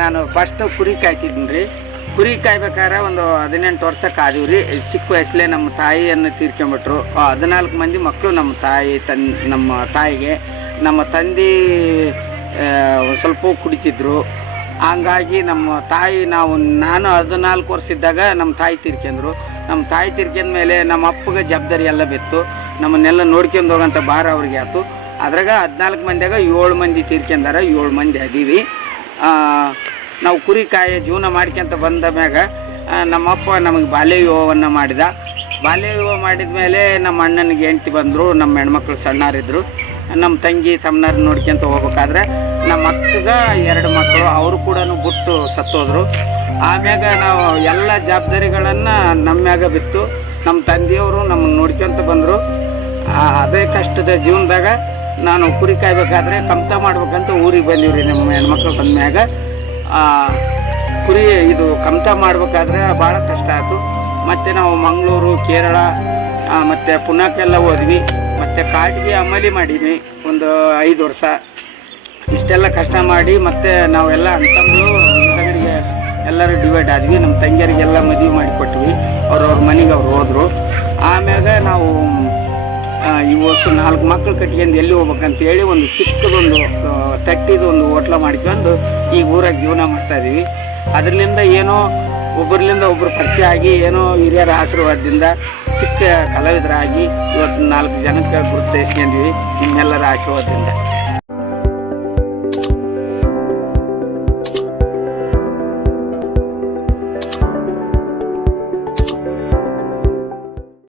ನಾನು ಫಸ್ಟ್ ಕುರಿ ಕಾಯ್ತಿದ್ದೀನಿ ರೀ. ಕುರಿ ಕಾಯ್ಬೇಕಾದ್ರೆ ಒಂದು ಹದಿನೆಂಟು ವರ್ಷಕ್ಕೆ ಕಾದೀವಿ ರೀ. ಚಿಕ್ಕ ವಯಸ್ಸಲ್ಲೇ ನಮ್ಮ ತಾಯಿಯನ್ನು ತೀರ್ಕೊಂಬಿಟ್ರು. ಹದಿನಾಲ್ಕು ಮಂದಿ ಮಕ್ಕಳು ನಮ್ಮ ತಾಯಿ, ತನ್, ನಮ್ಮ ತಾಯಿಗೆ. ನಮ್ಮ ತಂದೆ ಸ್ವಲ್ಪ ಕುಡಿತಿದ್ರು. ಹಂಗಾಗಿ ನಮ್ಮ ತಾಯಿ, ನಾವು, ನಾನು ಹದಿನಾಲ್ಕು ವರ್ಷ ಇದ್ದಾಗ ನಮ್ಮ ತಾಯಿ ತೀರ್ಕೊಂಡ್ರು. ನಮ್ಮ ತಾಯಿ ತೀರ್ಕೊಂಡ ಮೇಲೆ ನಮ್ಮ ಅಪ್ಪಗೆ ಜವಾಬ್ದಾರಿ ಎಲ್ಲ ಬಿತ್ತು. ನಮ್ಮನ್ನೆಲ್ಲ ನೋಡ್ಕೊಂಡು ಹೋಗೋಂಥ ಭಾರ ಅವ್ರಿಗೆ ಆಯ್ತು. ಅದ್ರಾಗ ಹದಿನಾಲ್ಕು ಮಂದಿಯಾಗ ಏಳು ಮಂದಿ ತೀರ್ಕೊಂಡಾರ. ಏಳು ಮಂದಿ ಅದೀವಿ. ನಾವು ಕುರಿ ಕಾಯಿ ಜೀವನ ಮಾಡ್ಕೊಂತ ಬಂದ ಮ್ಯಾಗ ನಮ್ಮಪ್ಪ ನಮಗೆ ಬಾಲ್ಯ ವಿವಾಹವನ್ನು ಮಾಡಿದ. ಬಾಲ್ಯ ವಿವಾಹ ಮಾಡಿದ ಮೇಲೆ ನಮ್ಮ ಅಣ್ಣನಿಗೆ ಹೆಂಡ್ತಿ ಬಂದರು, ನಮ್ಮ ಹೆಣ್ಮಕ್ಳು ಸಣ್ಣರಿದ್ದರು ನಮ್ಮ ತಂಗಿ ತಮ್ಮನಾರು ನೋಡ್ಕೊಂತ ಹೋಗ್ಬೇಕಾದ್ರೆ ನಮ್ಮ ಅಕ್ಕಗ ಎರಡು ಮಕ್ಕಳು, ಅವರು ಕೂಡ ಬಿಟ್ಟು ಸತ್ತೋದ್ರು. ಆಮ್ಯಾಗ ನಾವು ಎಲ್ಲ ಜವಾಬ್ದಾರಿಗಳನ್ನು ನಮ್ಮ ಮ್ಯಾಗ ಬಿತ್ತು. ನಮ್ಮ ತಂದೆಯವರು ನಮ್ಮನ್ನು ನೋಡ್ಕೊಂತ ಬಂದರು. ಅದೇ ಕಷ್ಟದ ಜೀವನದಾಗ ನಾನು ಕುರಿ ಕಾಯ್ಬೇಕಾದ್ರೆ ಕಮ್ತ ಮಾಡ್ಬೇಕಂತ ಊರಿಗೆ ಬಂದೀವಿ ನಮ್ಮ ಹೆಣ್ಮಕ್ಳು ಬಂದ ಮ್ಯಾಗ. ಕುರಿ ಇದು ಕಮ್ತ ಮಾಡ್ಬೇಕಾದ್ರೆ ಭಾಳ ಕಷ್ಟ ಆಯಿತು. ಮತ್ತು ನಾವು ಮಂಗಳೂರು, ಕೇರಳ ಮತ್ತು ಪುನಾಕೆಲ್ಲ ಹೋದ್ವಿ. ಮತ್ತು ಕಾಟಿಗೆ ಅಮಲಿ ಮಾಡಿದ್ವಿ ಒಂದು ಐದು ವರ್ಷ. ಇಷ್ಟೆಲ್ಲ ಕಷ್ಟ ಮಾಡಿ ಮತ್ತೆ ನಾವೆಲ್ಲ ಅಂತಂದು ತಗಡಿಗೆ ಎಲ್ಲರೂ ಡಿವೈಡ್ ಆದ್ವಿ. ನಮ್ಮ ತಂಗಿಯರಿಗೆಲ್ಲ ಮದುವೆ ಮಾಡಿಕೊಟ್ವಿ. ಅವ್ರವ್ರ ಮನೆಗೆ ಅವ್ರು ಹೋದರು. ಆಮ್ಯಾಗ ನಾವು ವರ್ಷ ನಾಲ್ಕು ಮಕ್ಕಳು ಕಟ್ಕೊಂಡು ಎಲ್ಲಿ ಹೋಗ್ಬೇಕಂತ ಹೇಳಿ ಒಂದು ಚಿಕ್ಕದೊಂದು ತಟ್ಟಿದ ತಟ್ಟಿದು ಒಂದು ಹೋಟ್ಲ ಮಾಡ್ಕೊಂಡು ಈ ಊರಾಗ ಜೀವನ ಮಾಡ್ತಾ ಇದೀವಿ. ಅದರಿಂದ ಏನೋ ಒಬ್ಬರಿಂದ ಒಬ್ಬರು ಪರಿಚಯ ಆಗಿ, ಏನೋ ಹಿರಿಯರ ಆಶೀರ್ವಾದದಿಂದ ಚಿಕ್ಕ ಕಲಾವಿದರಾಗಿ ಇವತ್ತು ನಾಲ್ಕು ಜನಕ್ಕೆ ಗುರುತಿಸ್ಕೊಂಡ್ವಿ ನಿಮ್ಮೆಲ್ಲರ ಆಶೀರ್ವಾದದಿಂದ.